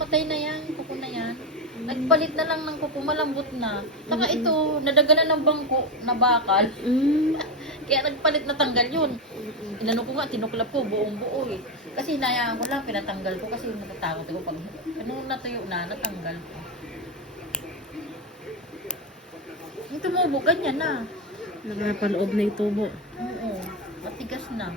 namatay na yan, kuko na yan. Nagpalit na lang ng kuko, malambot na. Saka ito, nadaganan ng bangko na bakal. Kaya nagpalit na tanggal yun. Inano ko nga, tinuklap ko, buong buo eh. Kasi hinayaan ko lang, pinatanggal ko kasi natatakot ako pag ano natuyo na, natanggal ko. Yung tumubo, ganyan na. Nakapaloob na yung tubo. Oo, matigas na.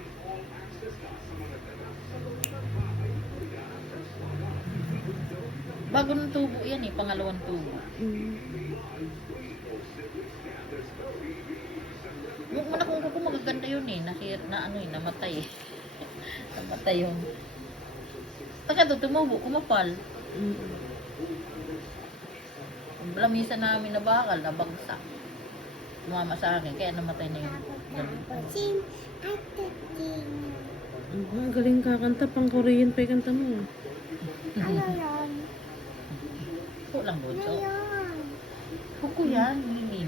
Bago ng tubo yan eh, pangalawang tubo. Yung una kong kuko magaganda yun eh, namatay eh. Namatay yun. Saka ito, tumubo, kumapal. Ang lamisa namin na bakal, nabagsak. Tumama sa akin, kaya namatay na yun. Ang galing kakanta, pang Korean pa yung kanta mo. Kuko lang bunso. Kuko yan, hindi.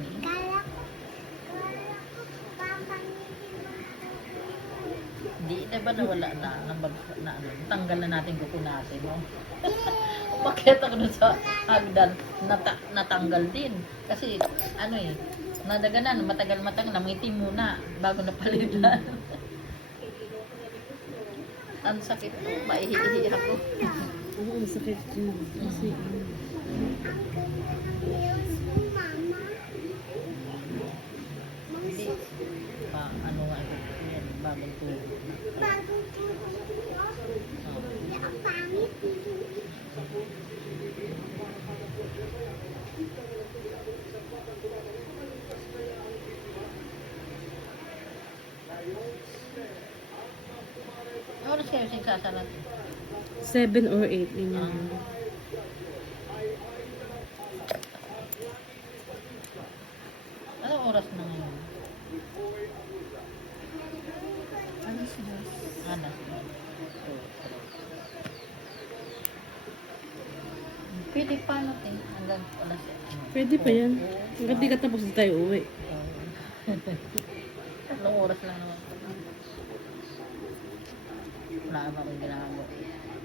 Hindi, diba nawala na, tanggal na natin kuko natin, no? Umakyat ako dun sa hagdan, natanggal din. Kasi, nadaganan, matagal, namitim muna, bago napalitan. Ang sakit ko, maihihi ako. Oo, ang sakit yun. Kasi, Hindi, ano nga ito, yan, bagong tubo. Ano oras kayo singsasalat? 7 or 8 yun yun. Anong oras na ngayon? Alas 2. Alas. Pwede pa natin hanggang alas. Pwede pa yan. Hanggang di ka tapos na tayo uwi. Tatlong oras lang naman. Wala naman akong ginagawa.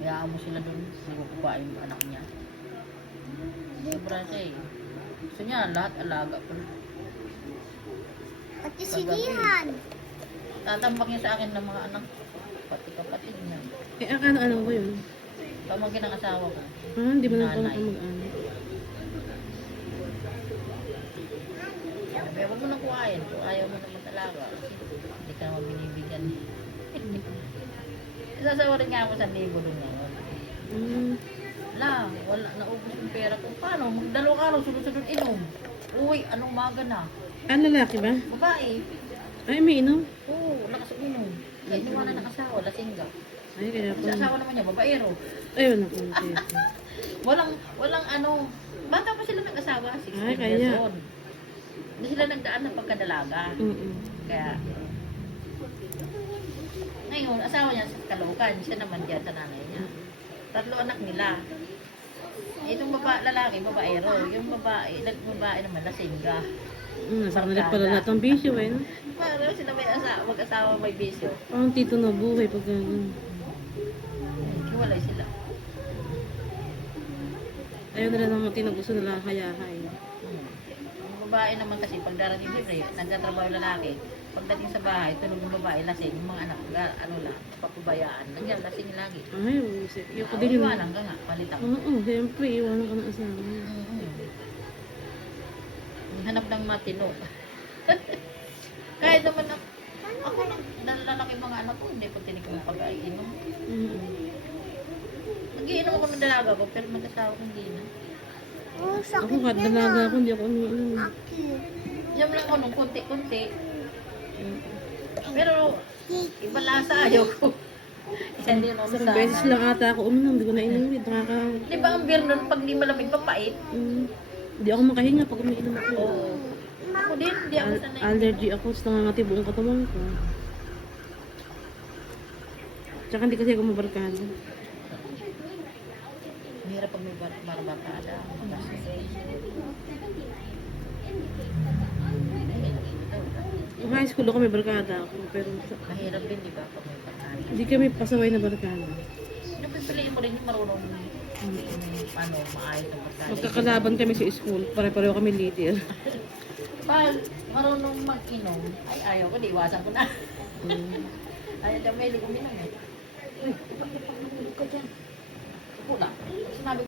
Hayaan mo sila doon. Hindi ko kukuhain yung anak niya. Sobra siya eh. Gusto niya lahat alaga ko. Pati sinihan. Tatambak niya sa akin ng mga anak. Pati kapatid niya. Eh, ano ko yun? Pamangkin ng asawa ko. Hindi mo na Nanay. pala mag-ano. Kaya huwag mo nang kuhain. Kung ayaw mo naman talaga. Hindi ka naman binibigyan. Sasawarin nga ako 1,000 doon ngayon. Wala. Naubos yung pera ko. Paano? Magdalawang araw, sunod-sunod inom. Uy, anong umaga na? Lalaki ba? Babae. Ay, may inom? Oo, lakas uminom. Kaya iniwanan ng asawa, lasingga. Ay, kaya Sa pa. asawa naman niya, babaero. Ayun ako. Walang bata pa sila nag-asawa, 16 Ay, kaya. years old. Hindi sila nagdaan ng pagkadalaga. Kaya, ngayon, asawa niya sa Caloocan, siya naman diyan sa nanay niya. 3 anak nila. Itong lalaki, babaero. Yung babae naman, lasingga. Nasa kanila pala lahat ng bisyo eh. No? Parang sila mag-asawa may bisyo. Parang tito na buhay pag gano'n. Hiwalay sila. Ayaw nila naman gusto nila hayahay. Yung babae naman kasi pag darating libre, nagtatrabaho yung lalaki. Pagdating sa bahay, tulog yung babae, lasing. Yung mga anak, papabayaan. Nandiyan, lasing lagi. Ay, ayoko din yun. Iwanan ka nga, palitan. Oo, siyempre, iwanan ka ng asawa. Hanap ng matino. Kahit naman ako lalaki mga anak ko, hindi ko tinig ko pag-ainom. Nag-iinom ako ng dalaga ko, pero mag-asawa ko hindi na. Oh, Ako sakit kahit dalaga ako, hindi ako umiinom. Diyan lang ako nung konti-konti. Pero, iba lasa ayaw ko. Isa din ako Isang beses lang ata ako uminom, hindi ko na inom. Di ba ang beer nun, pag di malamig, papait? Hindi ako makahinga pag umiinom ako. Oo. Ako din, hindi ako sanay. Allergy ako sa nangangati buong katawan ko. Tsaka hindi kasi ako mabarkada. Mahirap pag may barbarkada. Nung high school ako may barkada ako, pero Mahirap din, di ba, pag may barkada. hindi kami pasaway na barkada. Napipili hindi pa rin yung marunong paano maayos ng pagkain. Magkakalaban kami sa school. Pare-pareho kami leader. Pag marunong mag-inom, ay ayaw ko, di iwasan ko na. Mm. Ayaw niya may uminom eh. Uy, upo ka dyan. Upo lang. Sinabi